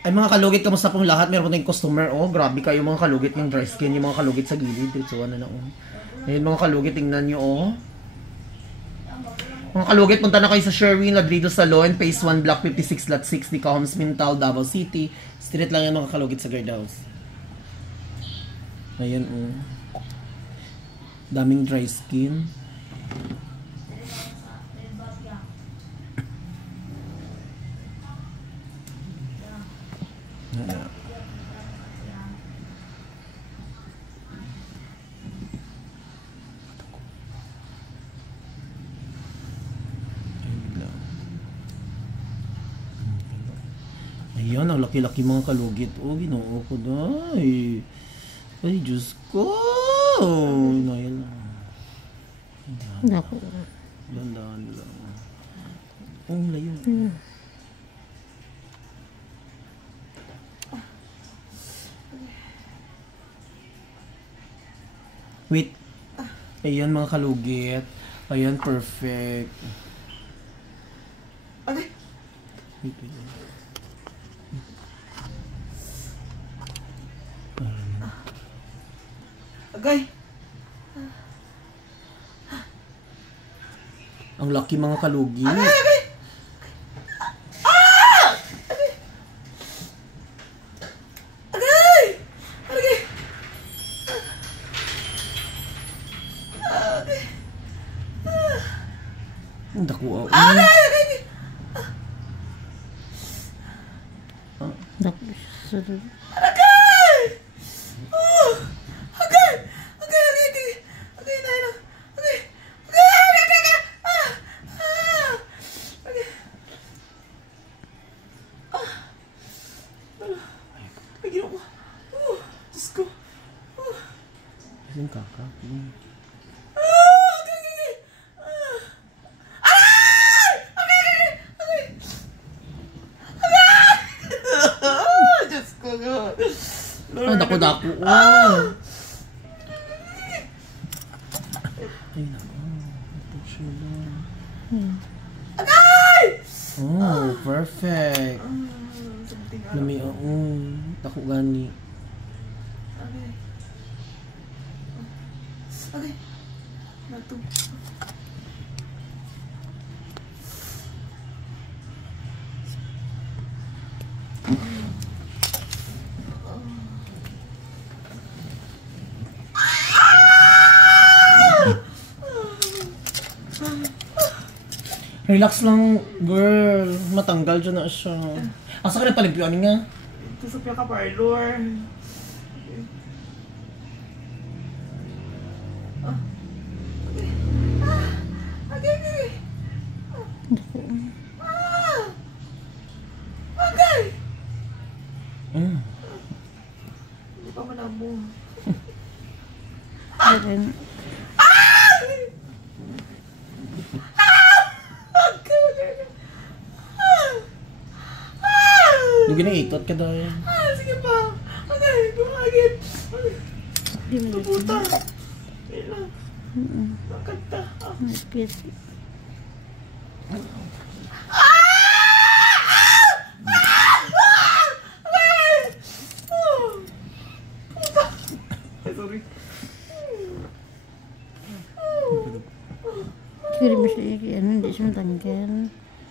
Ay mga kalugit, kamusta pong lahat? Meron po tayong customer. Oh, grabe kayo mga kalugit yung dry skin, yung mga kalugit sa gilid. So ano na oh. Ayun mga kalugit, tingnan nyo oh. Mga kalugit, punta na kayo sa Sherwin Ladrido Salon, Phase 1, Block 56, Lot 60, Cahoms, Mintal, Davao City. Street lang yan mga kalugit sa guard house. Ayun oh. Daming dry skin. Ayan, ang laki-laki mga kalugit. Oh, ginoo ko na. Ay, Diyos ko. Nail. Naku. Dandahan lang. Oh, layo. Wait. Ayan mga kalugit. Ayan, perfect. Okay. Wait, wait. Okay. Ang laki mga kalugit. Okay. Ang dako. Naku. Yung kakak. Diyos ko nga. Ay, dako-dako. Oh. Ay, naku. Oh, perfect. Lami, dako gani. Okay. Nato. Relax lang, girl. Matanggal dyan na siya. Asa ka na palimpyoan nga? Ito sa piyaka parlor. Hindi pa manabo. Ayun. Yung ginaitot ka daw yan. Sige pa. Okay, gumagit. Puputa. Ilang. Makanta. Nagpit. Sorry. Kiri mo siya hindi siya matanggal.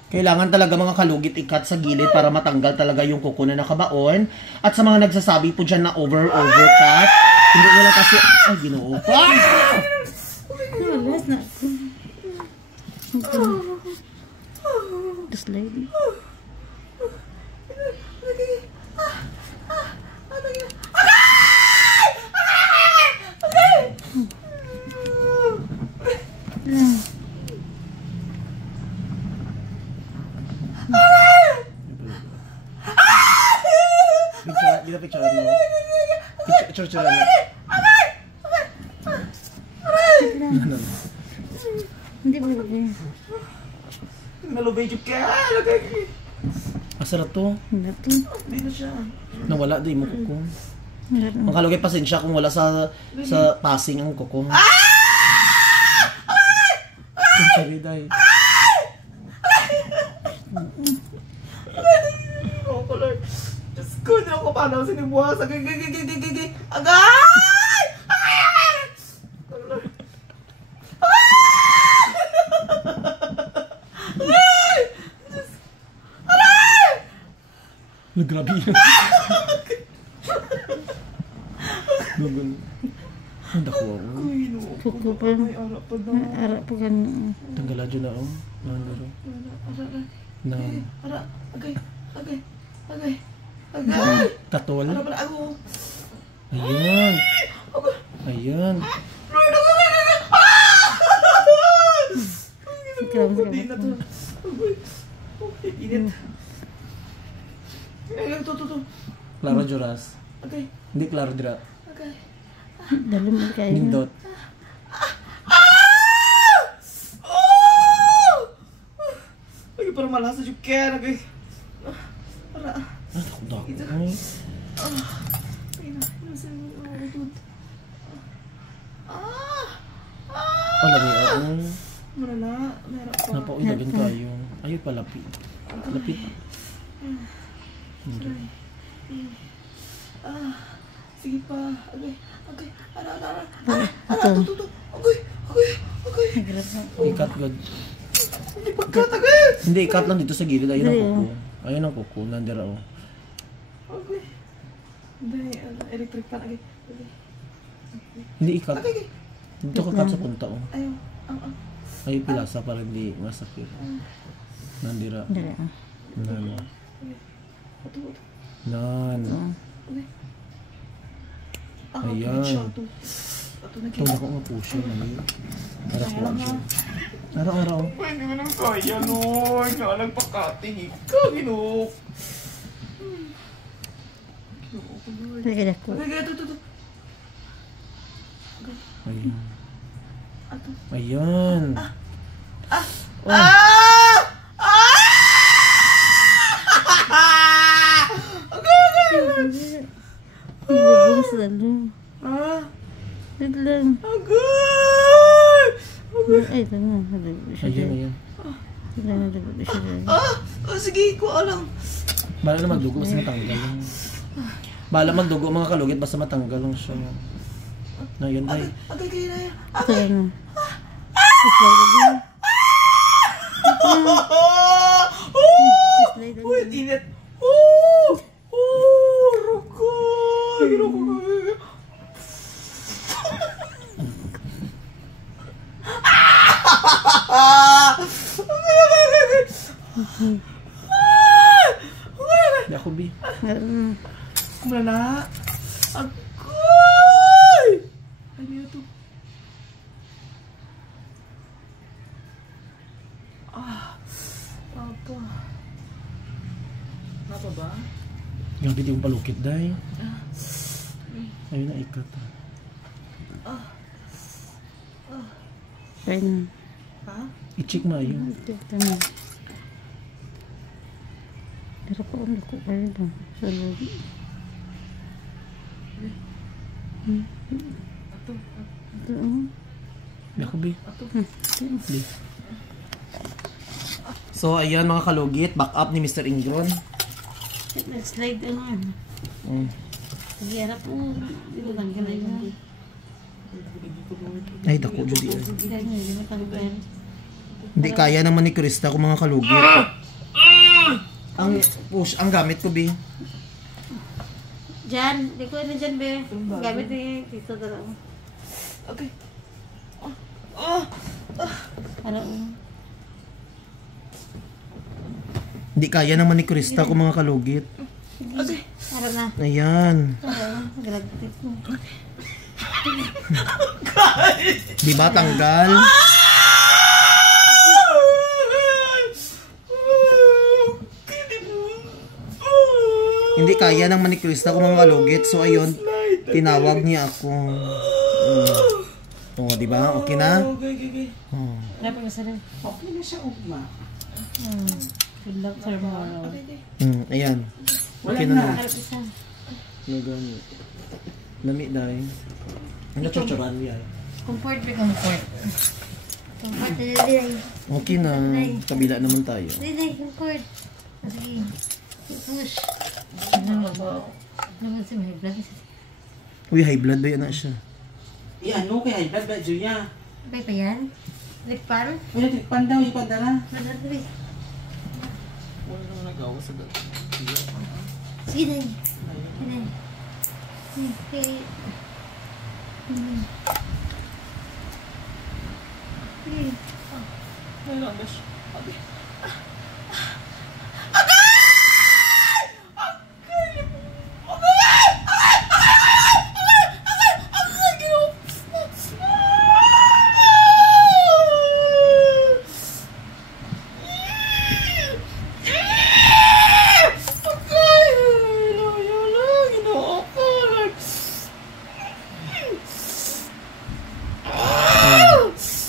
Kailangan talaga mga kalugit ikat sa gilid para matanggal talaga yung kuko na nakabaon. At sa mga nagsasabi po dyan na overcut, hindi nila kasi, ay ginoo pa! Nalas na ako. Just lady. Picture mo. Picture mo. Hindi mo lagay. Nalubay yung kaya. Lagay. Asa na to? Hindi to. Hindi na siya. Nawala doon yung kuko. Ang kalugay pasensya kung wala sa passing ang kuko. Sorry, day. Oh, color. Diyos ako paano sinibuhas. Agay! Agay! Grabe yan. Gugun. Ang dako ako. Kuko pa. Ara pa kan. Tanggala dyan na ako. Nandaro. Nan. Agay! Katol. Ano pala ako? Ayan. Ayan. Hindi na to. Init. Ay, to. Claro Joras. Agay. Hindi Claro Dira. Agay. Dalam mo kayo. Nindot. Lagi parang malasa yung kaya. Agay. Para. Ah, dako. Ay. Ay na. Ang lagi ako. Malala. Meron pa. Napauilagin kayo. Ayaw pa lapit. Lapit. Sige pa. Agay. Ara. Ito. Agay. Ikat god. Hindi pagkat, agay. Hindi, ikat lang dito sa gilid. Ayun ang Ayun. kuko. Ayun ang kuko. Nandira oh. Agay. Hindi, electric pan, agay. Hindi ikat. Agay. Dito ka kat sa punta oh. Ayaw. Ayaw pilasa para hindi masakit. Nandira. Dali. Nan. Ato. Nan. Agay. Ayan. Ato na Ito na ko nga po siya. Para po siya. Araw-araw. Pwede mo nang kaya, Lord. Nga nagpakating ikaw, Ginoo. Ginoo ko, Lord. Sige na ko. Agay, ito. Ayan. Ato. Ayan. Ibigong sa lalo. Wait lang. Agay! Ay, ito na. Nalago siya Ayan, dyan. ayan. Nalago siya dyan. Sige, kuha lang. Bala na magdugo, basta matanggal lang. Bala magdugo mga kalugit, basta matanggal lang siya. Na yun ay. Agay, kayo na yan. Ito na. Slide na. Slide na. Uy, init. Rukay. Jacobi. Kumala. Agoy! Ano yun ito? Papa. Papa ba? Yung hindi yung palukit dahi. Ayun na ikat. Slide na. Ha? I-check mo ayun. Ito na. Pero pa ang lako kayo ba? Sa loob. Ato. Ito oh. Jacobi. Ato. Di. So ayan mga kalugit, back up ni Mr. Ingron. Slide na nga. Sige, harap po. Hindi mo tanggal na yun. Ay, dako jud di. Hindi mo tanggal. Hindi kaya naman ni Krista kung mga kalugit. Ang push, ang gamit ko bi. Diyan, di ko na dyan, be. Gamit ni Tito Darang. Okay. Ano? Hindi kaya naman ni Krista kung mga kalugit. Okay. Ano na? Ayan. Galagtit mo. Di ba tanggal? Hindi kaya naman ni Krista kung mga kalugit. So ayun, tinawag niya ako. Oh, di ba? Okay na? Okay. Oh. Dapat ka sarili. Okay na siya, ugma. Good luck, sir. Ayan. Okay na na. Harap isa. Nagano. Lami dahil. Ano chochoran niya? Comfort, be comfort. Comfort, dili. Okay na. Kabila naman tayo. Dili, comfort. Sige. Push. Ano ba? Naman si may blood. Uy, high blood ba yun na siya? Ano kay high blood ba, Julia? Bay pa yan? Likpan? Uy, natikpan daw, yung pandara. Nadadali. Wala naman nagawa sa dati. Sige na. Sige na. Sige. Sige. Ay lang, besh. Abi.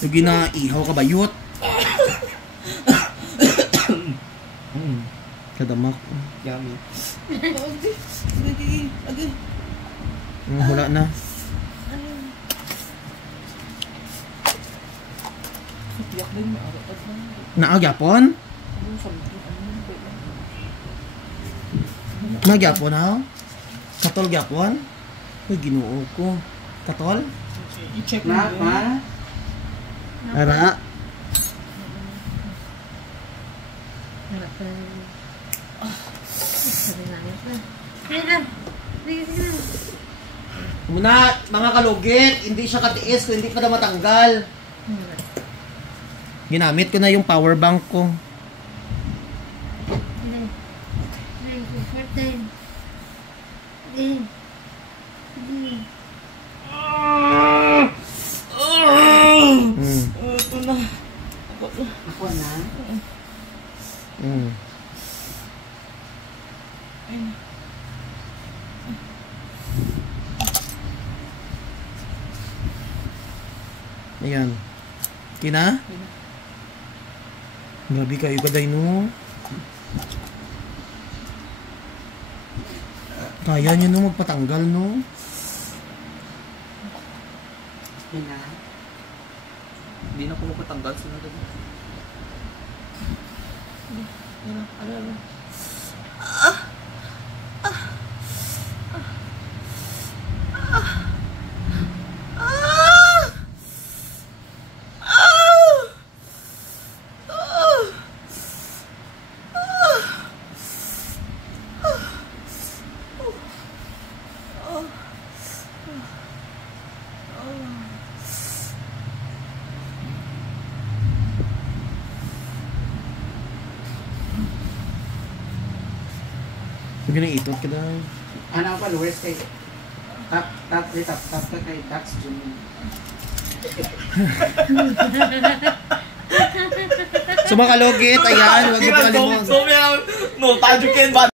Yung ginaihaw ka ba, yut? Kadamak. Yummy. Hula na. Tiyak din, may arat at lang. Naagyapon? Ano sabi ko? Nagyapon ha? Katol gyapon? Uy, ginoo ko. Katol? I-check mo Na, yun. pa? Ara? Harap ka na. Sabi namin pa. Sige na. Sige na. Muna, mga kalugit, hindi siya katiis kung hindi pa na matanggal. Ginamit ko na yung power bank ko. Sige. Sige. Short time. Sige. Sige. Ito na. Ako na. Ayan. Kina? Grabe kayo kaday no. Kaya nyo no magpatanggal no. Yun na. Hindi na ako magpatanggal sa nagad. Ano. Huwag na itot ka daw. Ano pa, lowest kay... Tap ka kay Dax Junior. So mga kalugit, ayan, huwag niyo palimutan. So, no, tayo ken ba?